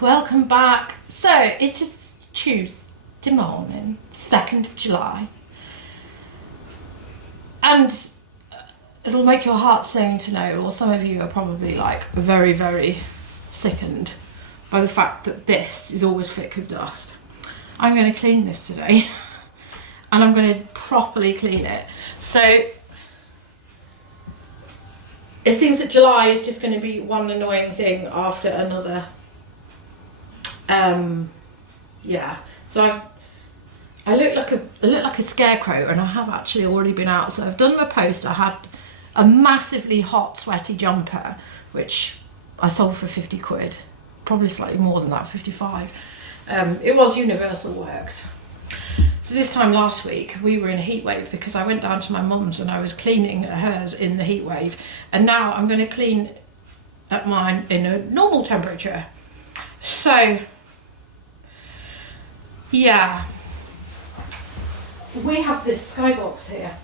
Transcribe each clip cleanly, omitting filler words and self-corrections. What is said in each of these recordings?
welcome back. So it is Tuesday morning, 2nd of July, and it'll make your heart sing to know, or some of you are probably like very, very sickened by the fact that this is always thick with dust. I'm going to clean this today and I'm going to properly clean it. So it seems that July is just going to be one annoying thing after another. Yeah, so I look like a scarecrow, and I have actually already been out. So I've done my post. I had a massively hot, sweaty jumper, which I sold for 50 quid, probably slightly more than that, 55. It was Universal Works. So this time last week we were in a heat wave because I went down to my mum's and I was cleaning hers in the heat wave, and now I'm going to clean at mine in a normal temperature. So yeah, we have this skybox here,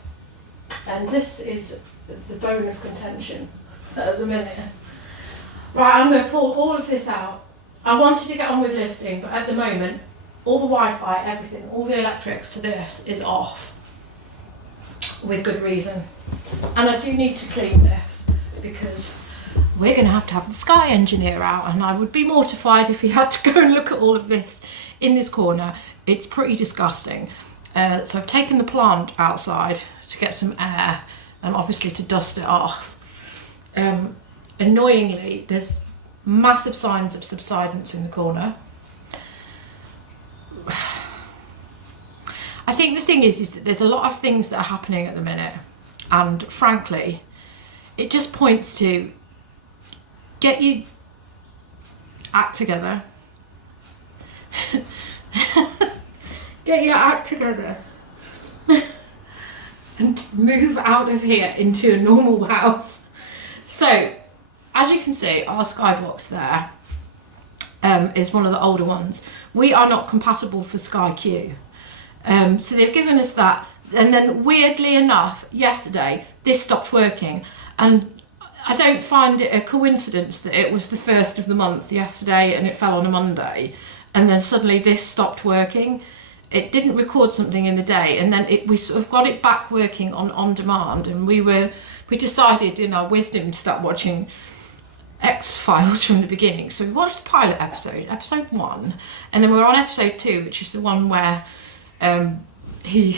and this is the bone of contention at the minute. Right, I'm going to pull all of this out. I wanted to get on with listing, but at the moment all the Wi-Fi, everything, all the electrics to this is off, with good reason. And I do need to clean this because we're going to have the sky engineer out, and I would be mortified if he had to go and look at all of this in this corner. It's pretty disgusting. So I've taken the plant outside to get some air and obviously to dust it off. Annoyingly, there's massive signs of subsidence in the corner. I think the thing is that there's a lot of things that are happening at the minute, and frankly it just points to get your act together. Get your act together and move out of here into a normal house. So as you can see, our skybox there is one of the older ones. We are not compatible for Sky Q. So they've given us that, and then weirdly enough, yesterday this stopped working, and I don't find it a coincidence that it was the 1st of the month yesterday and it fell on a Monday, and then suddenly this stopped working. It didn't record something in the day, and then we sort of got it back working on demand, and we decided in our wisdom to start watching X-Files from the beginning. So we watched the pilot episode 1, and then we were on episode 2, which is the one where the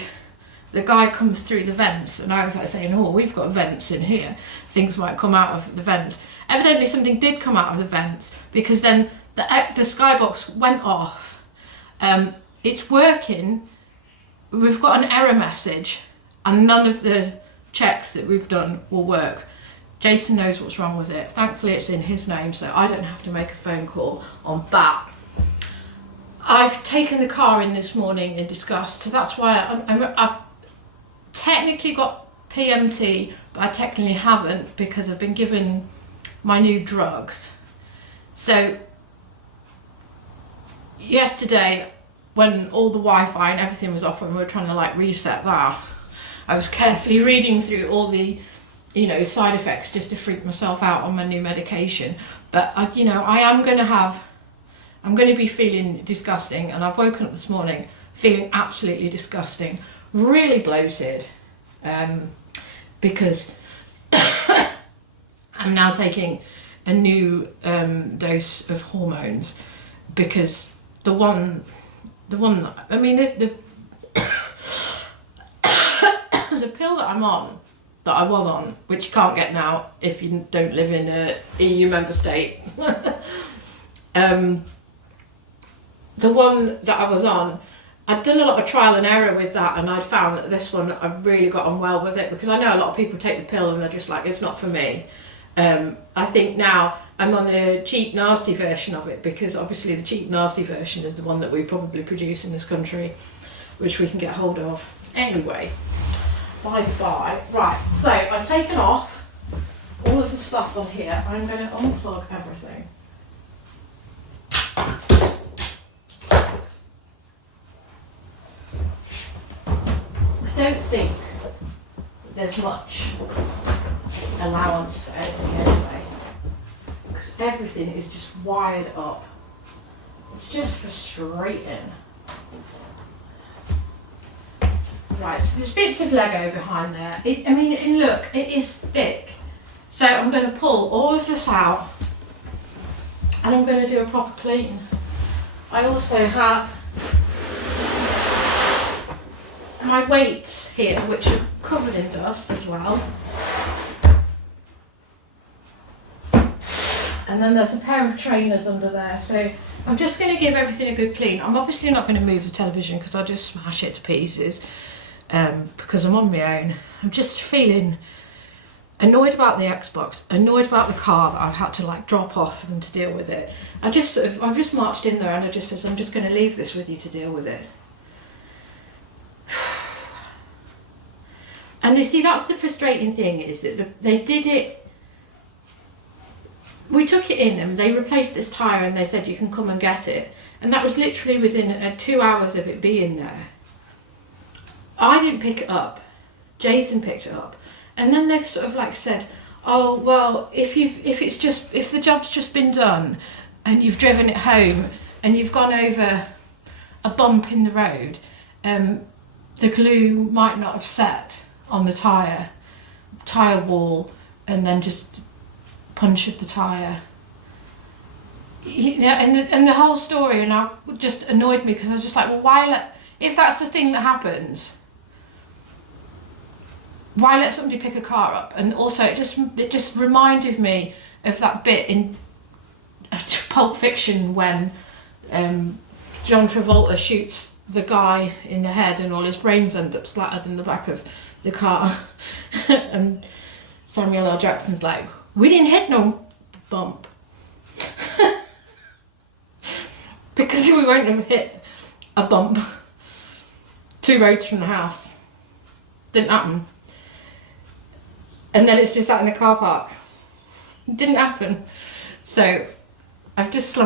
guy comes through the vents, and I was like saying, oh, we've got vents in here, things might come out of the vents. Evidently something did come out of the vents, because then the skybox went off. It's working, we've got an error message, and none of the checks that we've done will work. Jason knows what's wrong with it. Thankfully it's in his name, so I don't have to make a phone call on that. I've taken the car in this morning in disgust, so that's why I've technically got PMT, but I technically haven't because I've been given my new drugs. So yesterday, when all the Wi-Fi and everything was off, when we were trying to like reset that, I was carefully reading through all the side effects just to freak myself out on my new medication. But I'm going to be feeling disgusting, and I've woken up this morning feeling absolutely disgusting, really bloated, because I'm now taking a new dose of hormones, because the pill that I'm on, that I was on, which you can't get now if you don't live in a EU member state. The one that I was on, I'd done a lot of trial and error with that, and I'd found that this one, I've really got on well with it, because I know a lot of people take the pill and they're just like, it's not for me. I think now I'm on the cheap, nasty version of it, because obviously the cheap, nasty version is the one that we probably produce in this country, which we can get hold of. Anyway, by the by. Right, so I've taken off all of the stuff on here. I'm going to unplug everything. I don't think there's much allowance for anything anyway, because everything is just wired up It's just frustrating. Right, so there's bits of Lego behind there. Look, it is thick. So I'm going to pull all of this out and I'm going to do a proper clean. I also have my weights here, which are covered in dust as well. And then there's a pair of trainers under there. So I'm just going to give everything a good clean. I'm obviously not going to move the television because I'll just smash it to pieces because I'm on my own. I'm just feeling annoyed about the Xbox, annoyed about the car that I've had to like drop off and to deal with it. I've just marched in there and I just says, I'm just going to leave this with you to deal with it. And you see, that's the frustrating thing, is that they did it. We took it in and they replaced this tyre and they said you can come and get it. And that was literally within 2 hours of it being there. I didn't pick it up. Jason picked it up. And then they've sort of like said, oh, well, if the job's just been done and you've driven it home and you've gone over a bump in the road, the glue might not have set on the tyre wall and then just punctured the tyre. Yeah, and the whole story now just annoyed me because I was just like, well, if that's the thing that happens, why let somebody pick a car up? And also it just reminded me of that bit in Pulp Fiction when John Travolta shoots the guy in the head and all his brains end up splattered in the back of the car. And Samuel L. Jackson's like, we didn't hit no bump. Because we won't have hit a bump 2 roads from the house. Didn't happen. And then it's just sat in the car park. Didn't happen. So I've just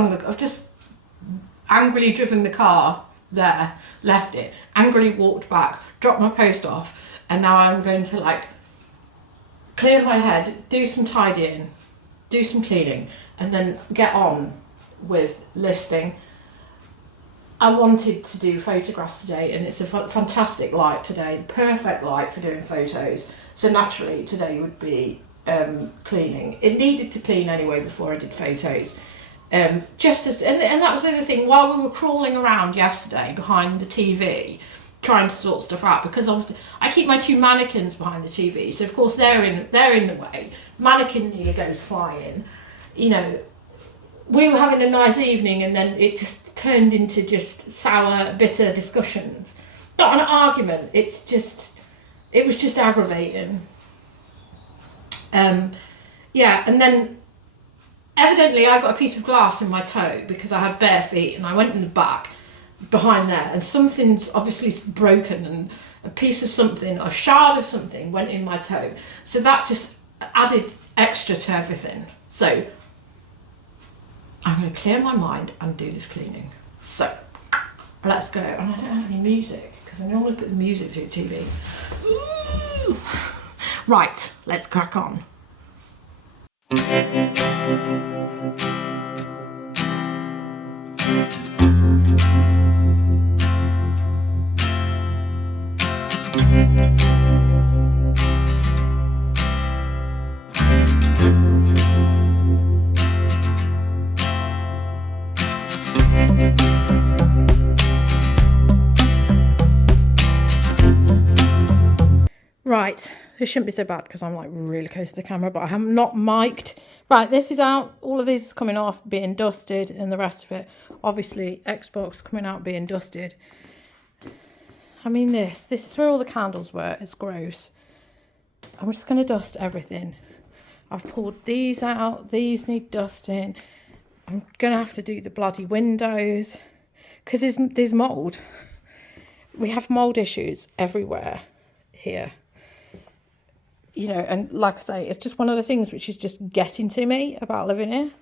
angrily driven the car there, left it, angrily walked back, dropped my post off, and now I'm going to like clear my head, do some tidying, do some cleaning, and then get on with listing. I wanted to do photographs today, and it's a fantastic light today, perfect light for doing photos. So naturally today would be cleaning. It needed to clean anyway before I did photos. And that was the other thing, while we were crawling around yesterday behind the TV, trying to sort stuff out, because I keep my 2 mannequins behind the TV, so of course they're in the way. Mannequin near goes flying. You know, we were having a nice evening and then it just turned into just sour, bitter discussions. Not an argument, it was just aggravating. Yeah, and then evidently I got a piece of glass in my toe because I had bare feet, and I went in the back behind there and something's obviously broken, and a piece of something, a shard of something went in my toe. So that just added extra to everything. So I'm going to clear my mind and do this cleaning. So let's go. And I don't have any music because I normally put the music through the TV. Ooh. Right, let's crack on. Right, this shouldn't be so bad because I'm like really close to the camera, but I am not mic'd. Right, this is out. All of this is coming off, being dusted, and the rest of it. Obviously, Xbox coming out, being dusted. I mean, this is where all the candles were. It's gross. I'm just going to dust everything. I've pulled these out. These need dusting. I'm going to have to do the bloody windows because there's mould. We have mould issues everywhere here. You know, and like I say, it's just one of the things which is just getting to me about living here.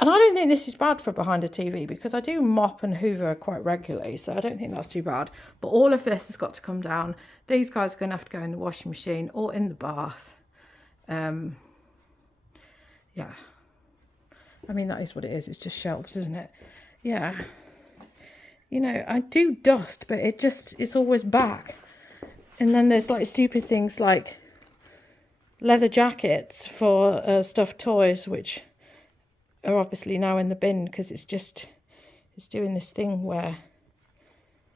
And I don't think this is bad for behind a TV because I do mop and hoover quite regularly, so I don't think that's too bad. But all of this has got to come down. These guys are going to have to go in the washing machine or in the bath. Yeah. I mean, that is what it is. It's just shelves, isn't it? Yeah. You know, I do dust, but it's always back. And then there's like stupid things like leather jackets for stuffed toys, which are obviously now in the bin because it's doing this thing where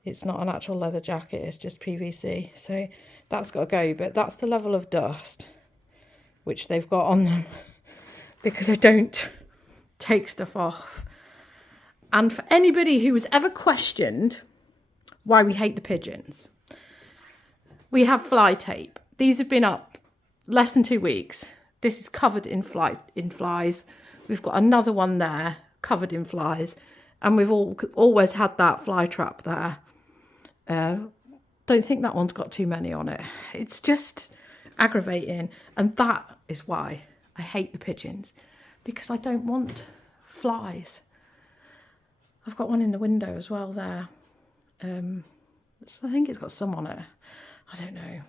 it's not an actual leather jacket, it's just PVC. So that's got to go, but that's the level of dust which they've got on them because I don't take stuff off. And for anybody who has ever questioned why we hate the pigeons, we have fly tape. These have been up less than 2 weeks. This is covered in flies. We've got another one there covered in flies, and we've always had that fly trap there. Don't think that one's got too many on it. It's just aggravating, and that is why I hate the pigeons, because I don't want flies. I've got one in the window as well there. So I think it's got some on it. I don't know.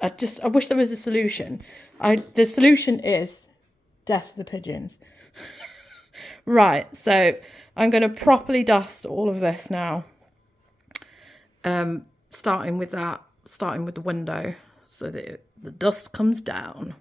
I wish there was a solution. The solution is death to the pigeons. Right, so I'm going to properly dust all of this now. Starting with the window so that the dust comes down.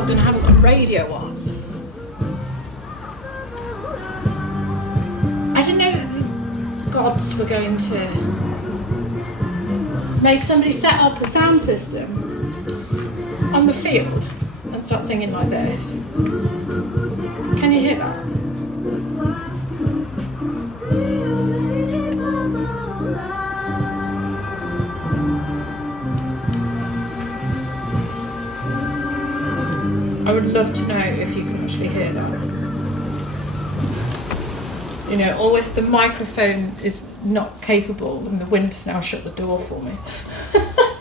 And I haven't got radio on. I didn't know that the gods were going to make somebody set up a sound system on the field and start singing like this. Can you hear that? I would love to know if you can actually hear that. You know, or if the microphone is not capable and the wind has now shut the door for me. Oh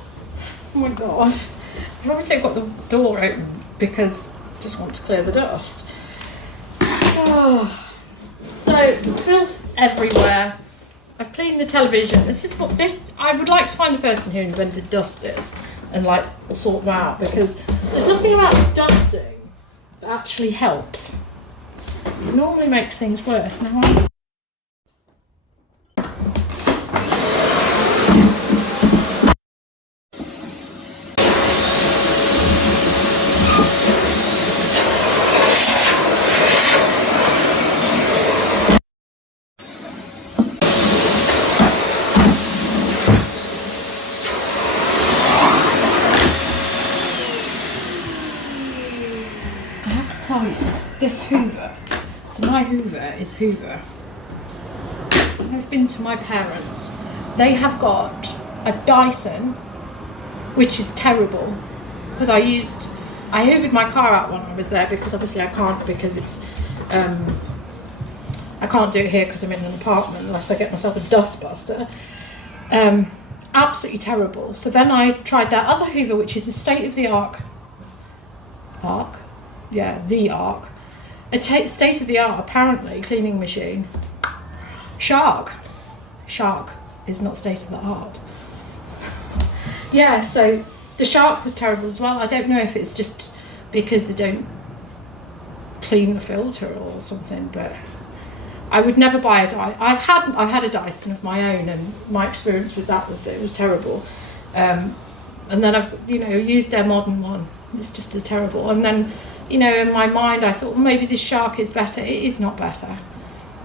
my god. I've obviously got the door open because I just want to clear the dust. Oh. So, filth everywhere. I've cleaned the television. I would like to find the person who invented dusters and like sort them out, because there's nothing about dusting that actually helps. It normally makes things worse. Now this Hoover, so my Hoover is Hoover. I've been to my parents. They have got a Dyson, which is terrible, because I hoovered my car out when I was there, because obviously I can't, because it's I can't do it here because I'm in an apartment unless I get myself a dustbuster. Absolutely terrible. So then I tried that other Hoover, which is a state-of-the-art a state-of-the-art apparently cleaning machine, Shark is not state of the art. Yeah, so the shark was terrible as well. I don't know if it's just because they don't clean the filter or something, but I would never buy a Dyson. I've had a Dyson of my own, and my experience with that was that it was terrible. And then I've used their modern one. It's just as terrible. And then in my mind I thought, well, maybe this shark is better. It is not better.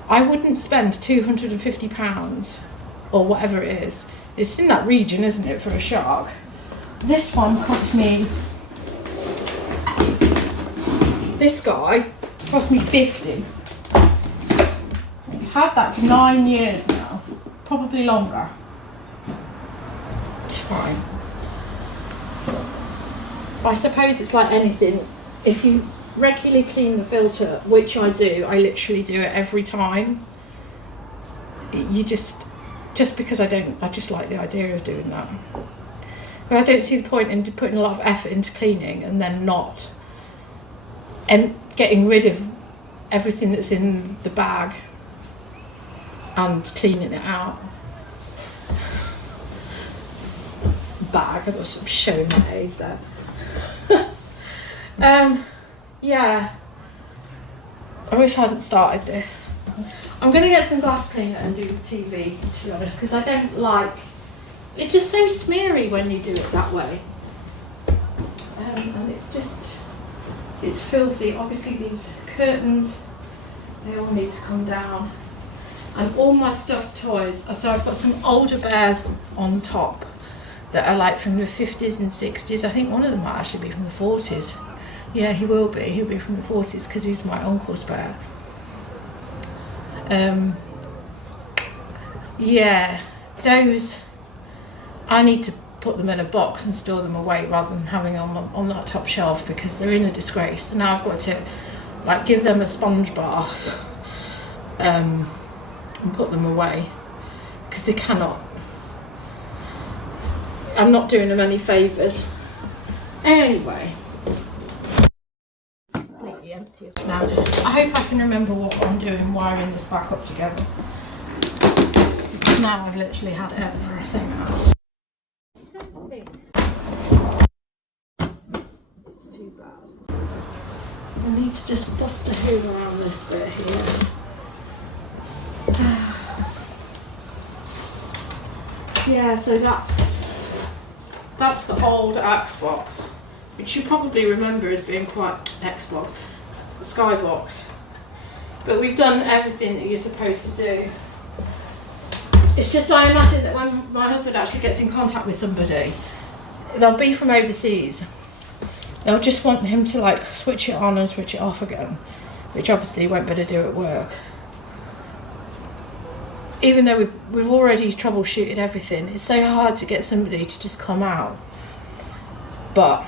I wouldn't spend £250 or whatever it is. It's in that region, isn't it, for a shark? This one cost me. This guy cost me 50. I've had that for 9 years now, probably longer. It's fine. I suppose it's like anything. If you regularly clean the filter, which I do, I literally do it every time. You just because I just like the idea of doing that. But I don't see the point in putting a lot of effort into cleaning and then not, and getting rid of everything that's in the bag and cleaning it out. Bag, I was showing my age there. Yeah, I wish I hadn't started this. I'm going to get some glass cleaner and do the TV, to be honest, because I don't like, it's just so smeary when you do it that way. And it's filthy. Obviously these curtains, they all need to come down. And all my stuffed toys, so I've got some older bears on top that are like from the 50s and 60s. I think one of them might actually be from the 40s. Yeah, he will be. He'll be from the 40s because he's my uncle's bear. Yeah, those, I need to put them in a box and store them away rather than having them on that top shelf, because they're in a disgrace. So now I've got to give them a sponge bath and put them away, because they cannot. I'm not doing them any favours. Anyway. Completely empty of it now. I hope I can remember what I'm doing wiring this back up together. Because now I've literally had everything out. It's too bad. I need to just bust the hood around this bit here. Yeah, so that's the old Xbox, which you probably remember as being quite Xbox, Skybox. But we've done everything that you're supposed to do. It's just, I imagine that when my husband actually gets in contact with somebody, they'll be from overseas. They'll just want him to switch it on and switch it off again, which obviously he won't be able to do at work. Even though we've already troubleshooted everything, it's so hard to get somebody to just come out. But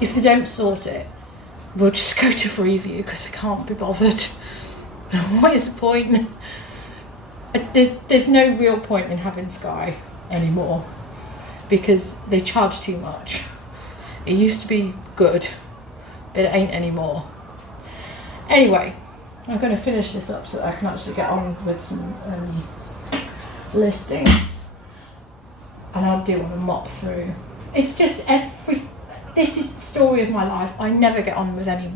if they don't sort it, we'll just go to Freeview because I can't be bothered. What is the point? There's no real point in having Sky anymore because they charge too much. It used to be good, but it ain't anymore. Anyway, I'm going to finish this up so that I can actually get on with some listing, and I'll do a mop through. It's just this is the story of my life. I never get on with any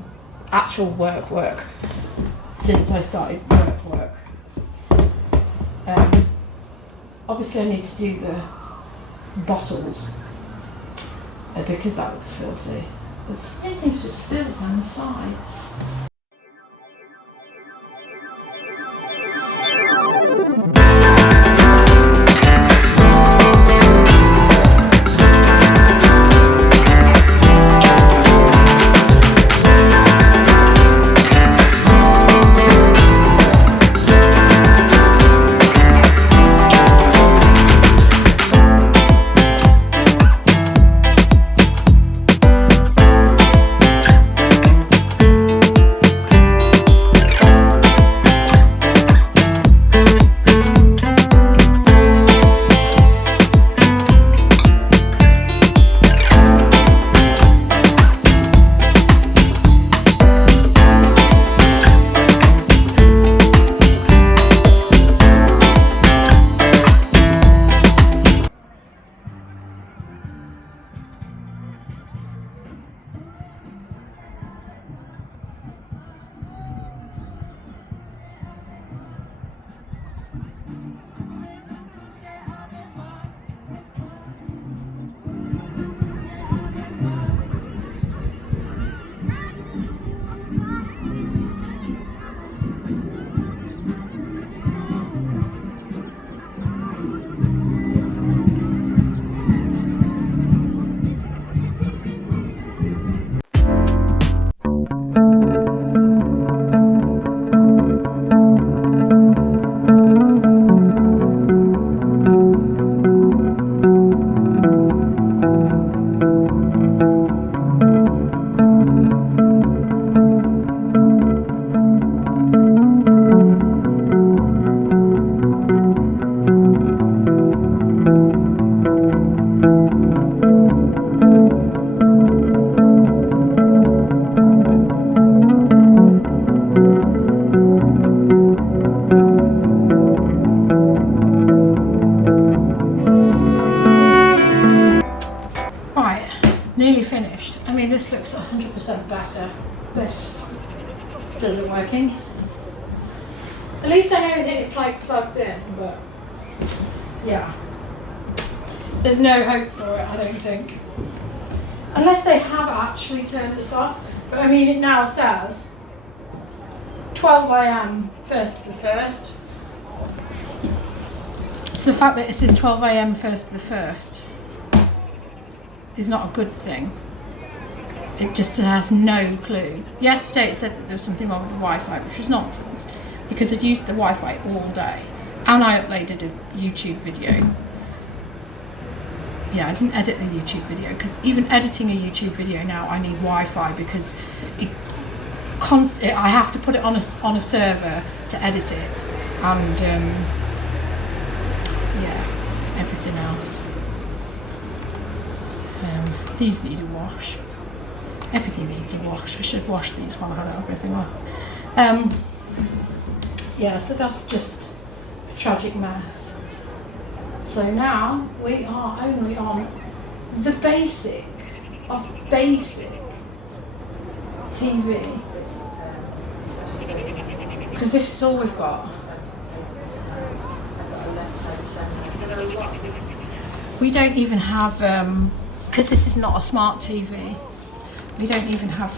actual work since I started work. Obviously I need to do the bottles because that looks filthy. It seems to have spilled on the side. this looks 100% better. This still isn't working. At least I know that it's like plugged in, but yeah. There's no hope for it, I don't think. Unless they have actually turned this off. But I mean, it now says 12 AM 1st of the 1st. So the fact that it says 12 AM 1st of the 1st is not a good thing. It just has no clue. Yesterday it said that there was something wrong with the Wi-Fi, which was nonsense, because I'd used the Wi-Fi all day and I uploaded a YouTube video. Yeah, I didn't edit the YouTube video, because even editing a YouTube video now I need Wi-Fi, because I have to put it on a server to edit it, and yeah, everything else. These need a wash. Everything needs a wash. I should have washed these while I had everything off. Yeah, so that's just a tragic mess. So now we are only on the basic of basic TV, because this is all we've got. We don't even have, because this is not a smart TV, we don't even have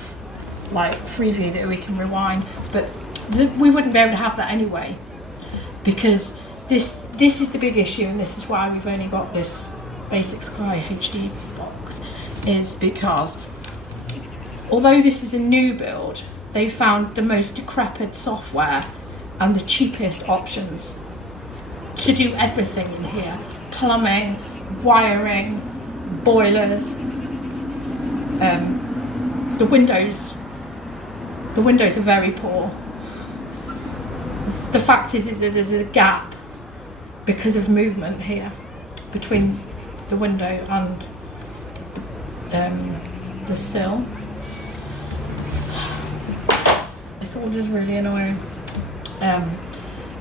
like Freeview that we can rewind, but we wouldn't be able to have that anyway, because this is the big issue, and this is why we've only got this basic Sky HD box, is because although this is a new build, they found the most decrepit software and the cheapest options to do everything in here: plumbing, wiring, boilers, the windows are very poor. The fact is that there's a gap because of movement here between the window and the sill. It's all just really annoying.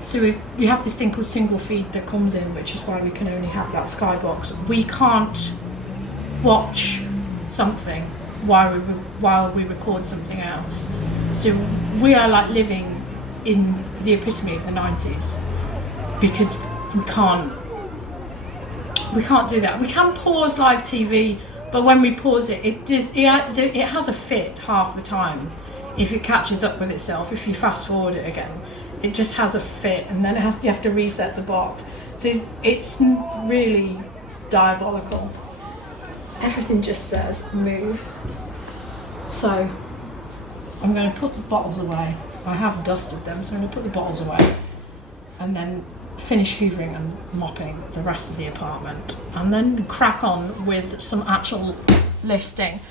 So we have this thing called single feed that comes in, which is why we can only have that Skybox. We can't watch something while we record something else. So we are like living in the epitome of the 90s, because we can't do that. We can pause live TV, but when we pause it, it has a fit half the time. If it catches up with itself, if you fast forward it again, it just has a fit, and then you have to reset the box. So it's really diabolical. Everything just says move. So I'm going to put the bottles away. I have dusted them, so I'm going to put the bottles away and then finish hoovering and mopping the rest of the apartment, and then crack on with some actual listing.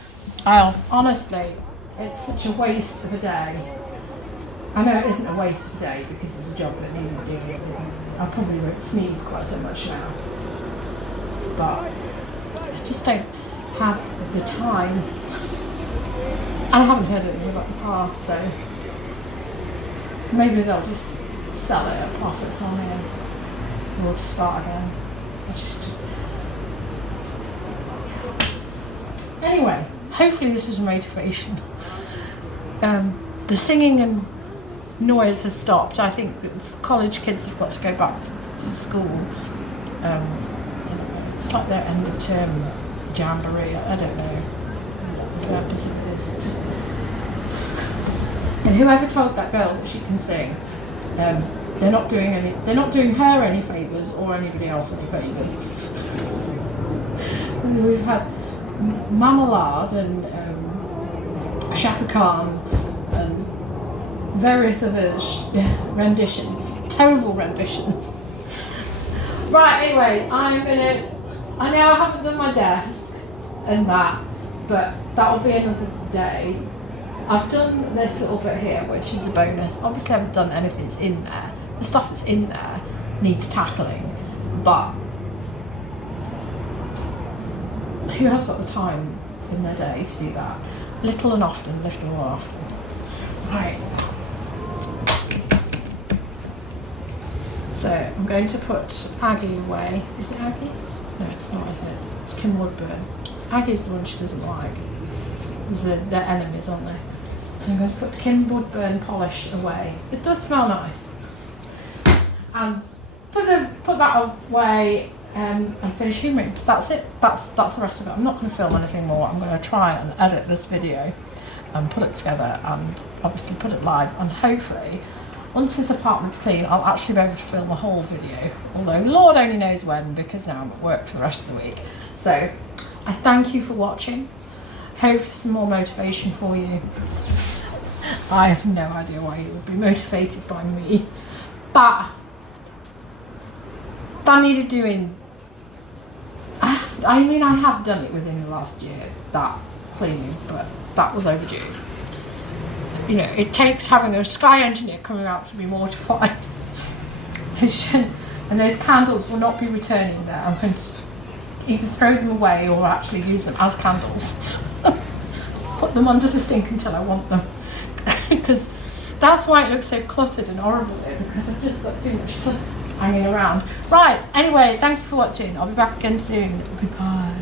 Honestly, it's such a waste of a day. I know it isn't a waste of a day because it's a job that needed doing. I probably won't sneeze quite so much now, but I just don't have the time. And I haven't heard anything about the car, so maybe they'll just sell it at profit for me and we'll just start again. Anyway, hopefully this was a motivation. The singing and noise has stopped. I think that college kids have got to go back to school. It's like their end of term jamboree. I don't know what the purpose of it is. And whoever told that girl that she can sing, they're not doing her any favours or anybody else any favours. And we've had Marmalade and Shaka Khan and various other renditions, terrible renditions. Right, anyway, I know I haven't done my desk and that, but that'll be another day. I've done this little bit here, which is a bonus. Obviously I haven't done anything that's in there. The stuff that's in there needs tackling, but who has got the time in their day to do that? Little and often, little and often. Right. So I'm going to put Aggie away. Is it Aggie? No, it's not, is it? It's Kim Woodburn. Aggie's the one she doesn't like. they're enemies, aren't they? So I'm going to put Kim Woodburn polish away. It does smell nice. And put that away and finish humouring. That's it. That's the rest of it. I'm not going to film anything more. I'm going to try and edit this video and put it together and obviously put it live, and hopefully once this apartment's clean I'll actually be able to film a whole video, although Lord only knows when, because now I'm at work for the rest of the week. So I thank you for watching. Hope for some more motivation for you. I have no idea why you would be motivated by me, but that needed doing. I mean, I have done it within the last year, that cleaning, but that was overdue. You know, it takes having a sky engineer coming out to be mortified. And those candles will not be returning there. I'm going to either throw them away or actually use them as candles. Put them under the sink until I want them. Because that's why it looks so cluttered and horrible there, because I've just got too much stuff hanging around. Right, anyway, thank you for watching. I'll be back again soon. Goodbye.